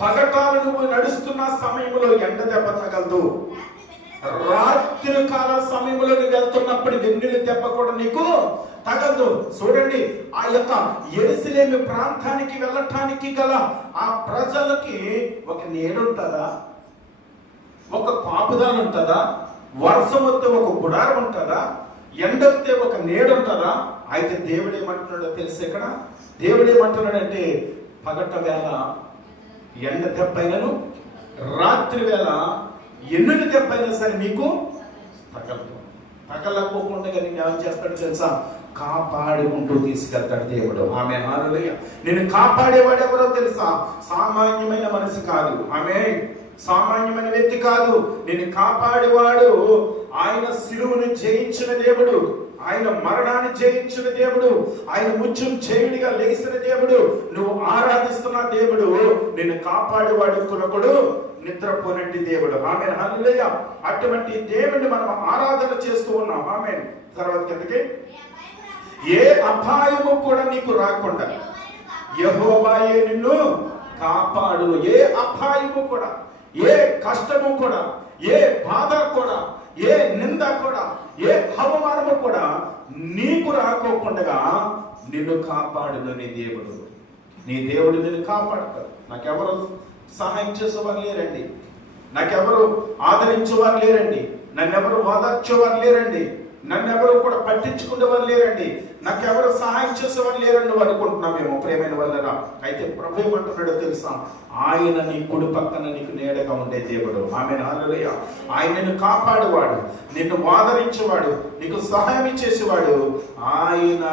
పగటాలు నువ్వు నడుస్తున్న సమయంలో ఎండ దెబ్బ తగలదు. రాత్రి కాల సమయంలో నువ్వు వెళ్తున్నప్పుడు వెన్నెల దెబ్బ కూడా నీకు తగలదు. చూడండి, ఆ యొక్క యెరూషలేము ప్రాంతానికి వెళ్ళటానికి గల ఆ ప్రజలకి ఒక నీడుంటుందా, ఒక కాపుదాలు ఉంటుందా, వర్షం వస్తే ఒక గుడారం ఉంటుందా, ఎండ వస్తే ఒక నీడ ఉంటుందా? అయితే దేవుడు ఏమంటున్నాడో తెలుసు. ఇక్కడ దేవుడు ఏమంటున్నాడంటే, పగట వేళ ఎండ దెబ్బైనను, రాత్రి వేళ ఎన్నుల దెబ్బైనా సరే నీకు తగలదు. తగలకపోకుండా నేను ఏం చేస్తాడు తెలుసా? కాపాడుకుంటూ తీసుకెళ్తాడు దేవుడు. ఆమె హల్లెలూయా. నేను కాపాడేవాడు ఎవరో తెలుసా? సామాన్యమైన మనిషి కాదు. ఆమె సామాన్యమైన వ్యక్తి కాదు. నేను కాపాడేవాడు ఆయన శిలువను జయించిన దేవుడు, ఆయన మరణాన్ని జయించిన దేవుడు, ఆయన ముత్యం చేయుడిగా లేచిన దేవుడు, నువ్వు ఆరాధిస్తున్న దేవుడు, నేను కాపాడేవాడు కులకుడు, నిద్రపోనట్టి దేవుడు. Amen hallelujah. అటువంటి దేవుడిని మనం ఆరాధన చేస్తూ ఉన్నాం. ఆమెన్. తర్వాత కిందకి, ఏ అపాయము కూడా నీకు రాకుండా యెహోవాయే నిన్ను కాపాడు. ఏ అపాయము కూడా, ఏ కష్టము కూడా, ఏ బాధ కూడా, ఏ నింద కూడా, ఏ అవమానము కూడా నీకు రాకోకుండా నిన్ను కాపాడును నీ దేవుడు. నీ దేవుడు నిన్ను కాపాడతాడు. నాకెవరు సహాయం చేసేవారు లేరండి, నాకెవరు ఆదరించేవారు లేరండి, నన్నెవరు ఓదార్చేవారు లేరండి, నన్నెవరు కూడా పట్టించుకునేవారు లేరండి, నాకెవరు సహాయం చేసేవారు లేరండి అనుకుంటున్నామేమో ప్రేమైన వల్లరా. అయితే ప్రభు ఏమంటున్నాడో తెలుసా? ఆయన నీ కుడి పక్కన నీకు నీడగా ఉండే దేవుడు. Amen hallelujah. ఆయన నిన్ను కాపాడువాడు, నిన్ను ఆదరించేవాడు, నీకు సహాయం చేసేవాడు. ఆయన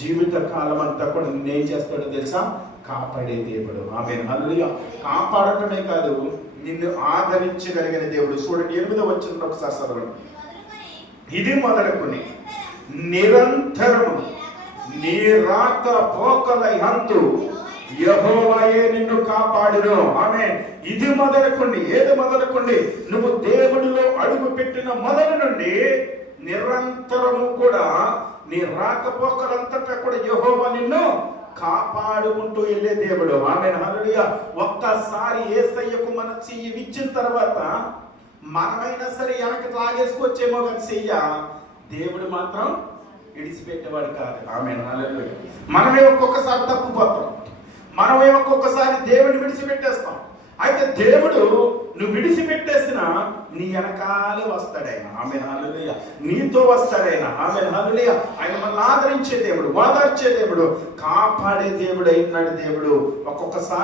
జీవిత కాలం అంతా కూడా నిన్నేం చేస్తాడో తెలుసా? కాపాడే దేవుడు. Amen hallelujah. కాపాడటమే కాదు, నిన్ను ఆదరించగలిగిన దేవుడు. చూడండి 8వ వచనం ఒకసారి చదవండి. ఇది మొదలుకొని నిరంతరము నీ రాక పోకల యందు యెహోవాయే నిన్ను కాపాడును. ఆమేన్. ఇది మొదలుకొని, ఏది మొదలుకొని, నువ్వు దేవుడిలో అడుగు పెట్టిన మొదలు నుండి నిరంతరము కూడా నీ రాకపోకలంతటా కూడా యెహోవా నిన్ను కాపాడుకుంటూ వెళ్ళే దేవుడు. ఆమేన్ హల్లెలూయా. ఒక్కసారి యేసయ్యకు మన చెయ్యి ఇచ్చిన తర్వాత మనమైనా సరే వెనక్కి లాగేసుకొచ్చేమో కానీ చెయ్య, దేవుడు మాత్రం విడిచిపెట్టేవాడు కాదు. ఆమేన్ హల్లెలూయా. మనమే ఒక్కొక్కసారి తప్పుపోతాం, మనమే ఒక్కొక్కసారి దేవుడిని విడిచిపెట్టేస్తాం. అయితే దేవుడు నువ్వు విడిచిపెట్టేసిన నీ వెనకాలే వస్తాడైనా. ఆమేన్ హల్లెలూయా. నీతో వస్తాడైనా. ఆమేన్ హల్లెలూయా. ఆయన మనల్ని ఆదరించే దేవుడు, ఓదార్చే దేవుడు, కాపాడే దేవుడు అయినాడు దేవుడు. ఒక్కొక్కసారి